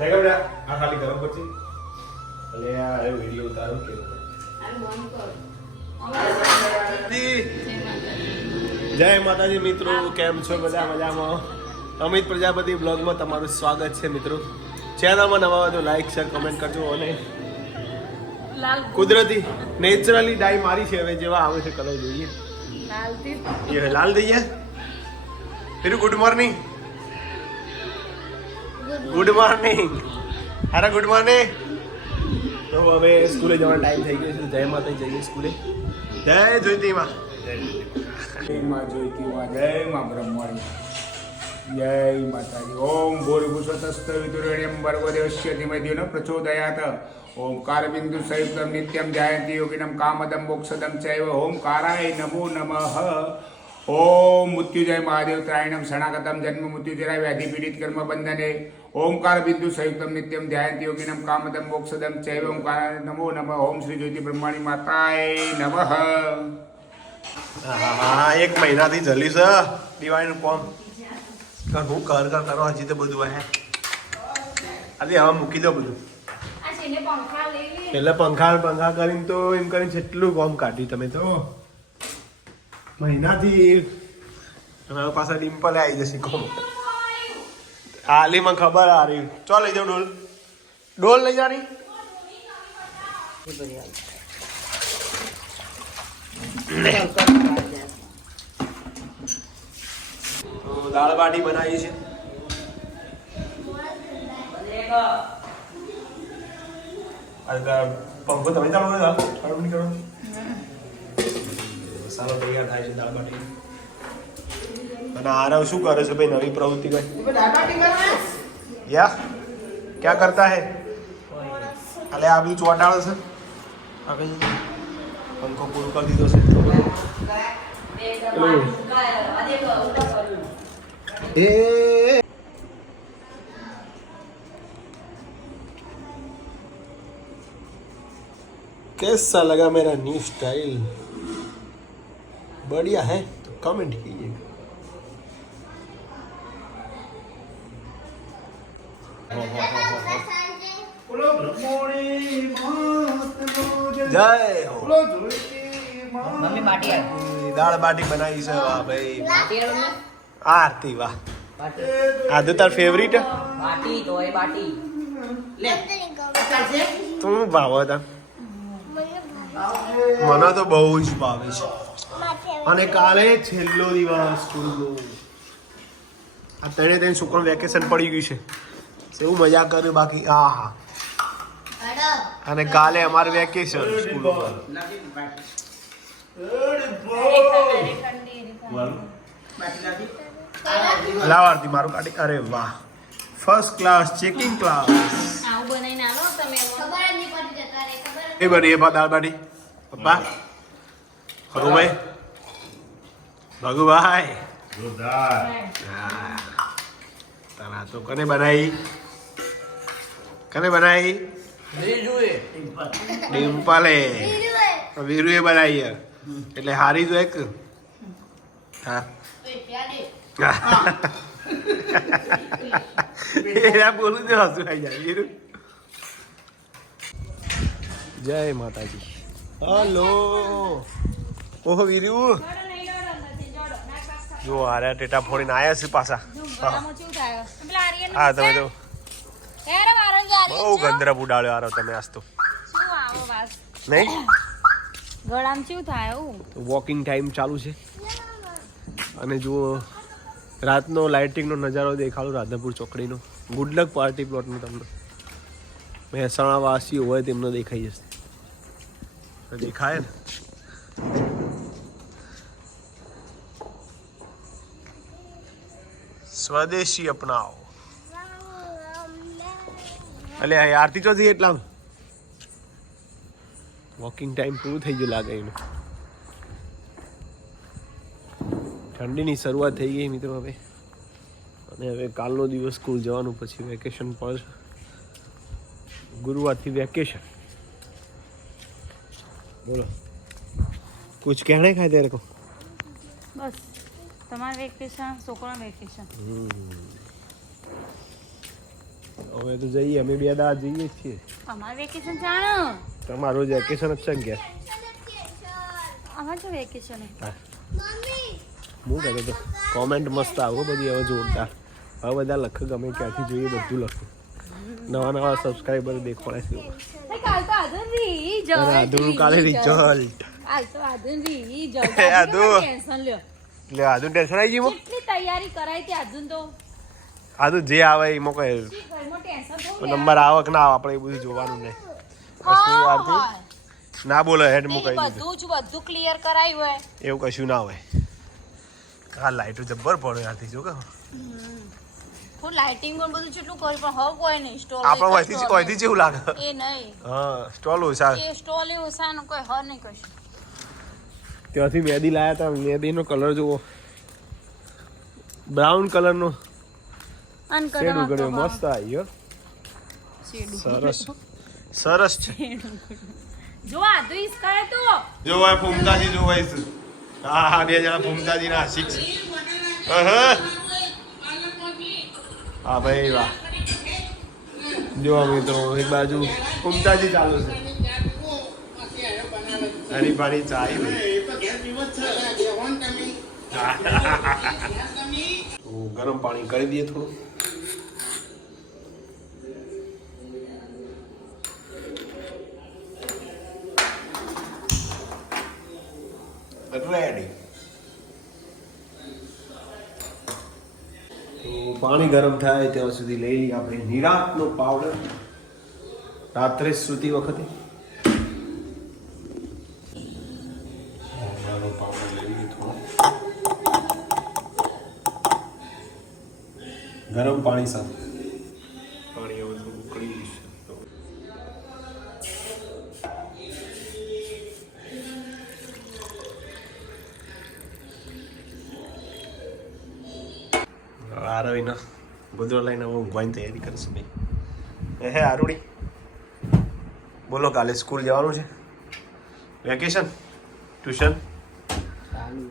થઈ આ ખાલી ગરમ પછી. અને આ એ વિડિયો ઉતારો કે જય માતાજી મિત્રો કેમ છો બધા મજામાં? અમિત પ્રજાપતિ બ્લોગમાં તમારું સ્વાગત છે મિત્રો. ચેનલમાં નવા હોય તો લાઈક શેર કમેન્ટ કરજો અને કુદરતી નેચરલી ડાય મારી છે હવે જેવા આવે છે કલર જોઈએ. લાલ થઈ ગયા? ગુડ મોર્નિંગ ગુડ મોર્નિંગ અરે ગુડ મોર્નિંગ તો હવે સ્કૂલે જવાનો ટાઈમ થઈ ગયો છે. જય માતા જઈએ સ્કૂલે. જય જોઈતી માં. જય માં જોઈતી માં જય માં બ્રહ્મણ. જય માતાજી. ઓમ ભૂર્ભુસ્વતસ્ત વિદુરેણ્યમ ભર્ગો દેવસ્ય ધીમધિ ન પ્રચોદયાત. ઓમકાર બિંદુ સંયુક્તમ નિત્યમ ધ્યાયંતિ યોગિનમ કામદમ મોક્ષદમ ચૈવ. ઓમકારાય નમો નમઃ. ઓમ મૃત્યુજય મહાદેવ ત્રાયણમ શણાગતમ જન્મ મૃત્યુજરાય વ્યાધિ પીડિત કર્મ બંધને ઓમકાર બિંદુ સંયુક્તમ નિત્યમ ધ્યાયંતિ યોગિનમ કામદમ મોક્ષદમ ચૈવ ઓમકાર નમો નમઃ. ઓમ શ્રી જ્યોતિ બ્રહ્માણી માતાય નમઃ. હા એક મહિનાથી જલી છે. દિવાળીનું કોમ કર હું કર કર કરો હજી તો બધું હે? આજે હવે મૂકી દો બધું. એટલે પંખા પંખા કરીને તો એમ કરીને જેટલું કોમ કાઢ્યું તમે તો. મહિનાથી હવે પાછા ડિમ્પલે આવી જશે, કોમ. ખબર આ ચો લઈ જાવ ડોલ? ડોલ લઈ જાની? તો દાળ બાટી બનાવી છે. પંખો તમે ચાલો કરો નહીં કરો? મસાલો તૈયાર થાય છે દાળ બાટી અને આરવ શું કરે છે ભાઈ નવી પ્રવૃત્તિ કઈ યા ક્યાં કરતા હે અલે આ બધું ચોટાડે છે આ કઈ પંખો પૂરો કરી દીધો છે એ कैसा लगा मेरा न्यू स्टाइल बढ़िया है तो कमेंट कीजिए જય હો મમ્મી બાટી આવી દાળ બાટી બનાવી છે વાહ ભાઈ બાટી આલો ને આરતી વાહ બાટી આ તો તાર ફેવરિટ બાટી તો એ બાટી લે ચાલશે તું ભાવ હતા મને તો બહુ જ ભાવે છે અને કાલે છેલ્લો દિવસ સ્કૂલનો. આ તણે ત્રણ છોકરાનું વેકેશન પડી ગયું છે. એવું મજા કર્યું બાકી. આ હા. અને કાલે અમારે વેકેશન સ્કૂલમાં લાવ મારું કાઢી. અરે વાહ. ફર્સ્ટ ક્લાસ ચેકિંગ ક્લાસ એ બની, એ બા દાળ બાટી. પપ્પા હરુભાઈ ભગુભાઈ હા. તારા તો કને બનાવી કને બનાવી ડિમ્પલે વીરુએ બનાવી. એટલે હારી તો એક હા એના બોલું તો હસુ આવી જાય વીરુ જય માતાજી હલો ઓહો વીરુ જો આર્યા ટેટા ફોડીને આયા છે પાછા. હા તમે તો બહુ ગંદરા ઉડાડ્યો આરો તમે આજ તો. નહીં? ગળામાં શું થાય વોકિંગ ટાઈમ ચાલુ છે. અને જુઓ રાતનો લાઇટિંગનો નજારો દેખાડો રાધાપુર ચોકડીનો. ગુડ લક પાર્ટી પ્લોટનો તમને. મહેસાણા વાસીઓ હોય તેમનો દેખાઈ જશે. દેખાય ને? સ્વદેશી અપનાવો. એટલે આરતી ચોથી એટલા? વોકિંગ ટાઈમ પૂરું થઈ ગયું લાગે એનું. ઠંડીની શરૂઆત થઈ ગઈ મિત્રો હવે. અને હવે કાલનો દિવસ સ્કૂલ જવાનું પછી વેકેશન પર ગુરુવારથી વેકેશન બોલો. કુછ કહેણે ખાય તેરે કો બસ. તમારે વેકેશન છોકરાનું વેકેશન હવે તો જઈએ અમે બે દા જઈએ છીએ. અમારે વેકેશન જાણો તમારું જ વેકેશન જ છે ને અમારે વેકેશન હું. કહેતો તો કોમેન્ટ મસ્ત આવો બધી હવે જોરદાર. હવે બધા લખ ગમે ક્યાંથી જોઈએ બધું લખો. નવા નવા સબસ્ક્રાઈબર દેખવાડે છે. કાલ તો આધુન રી કાલે રિઝલ્ટ કાલ તો આધુન રી એ ટેન્શન લ્યો. એટલે આધું ટેન્શન આવી ગયું કેટલી તૈયારી કરાઈ હતી આધુન તો? આજુ જે આવે એમાં કોઈ નંબર આવે કે ના આવે આપણે એ બધું જોવાનું નહીં. કશું વારતું ના બોલે હેડ. મુકાઈ દીધું. બધું જ બધું ક્લિયર કરાયું હોય. એવું કશું ના હોય. હા લાઈટો જબ્બર પડે યારથી જો કે લાઇટિંગ પણ બધું જેટલું કર્યું પણ હવે કોઈ નહીં. સ્ટોલ આપણે વયથી વયથી જેવું લાગે. એ નહીં. હા સ્ટોલ ઓછા એ સ્ટોલ સાનું કોઈ હર નહીં કશું. ત્યાંથી મેદી લાયા હતા. મેદીનો કલર જુઓ. બ્રાઉન કલરનો શેડ ઉગડ્યો. મસ્ત આવ્યો સરસ. સરસ છે. જો આધુ ઈસકાય તો. જોવા ફૂમતાજી જો ભાઈ હા હા બે જણા ફૂમતાજી ના શીખ હા ભાઈ વાહ. જોવા મિત્રો એક બાજુ ફૂમતાજી ચાલુ છે. ચાય તો ગરમ પાણી કરી દઈએ થોડું. રેડી તો પાણી ગરમ થાય ત્યાં સુધી લઈ લઈએ આપણે નિરાતનો પાવડર રાત્રે સૂતી વખતે નિરાતનો પાવડર લઈ લઈએ થોડો ગરમ પાણી સાથે. પાણી હવે થોડું ઉકળી જશે તો આ રવિના બધું લઈને હું ઊંઘવાની તૈયારી કરીશ ભાઈ. હે આરુડી. બોલો કાલે સ્કૂલ જવાનું છે. વેકેશન? ટ્યુશન? ચાલુ.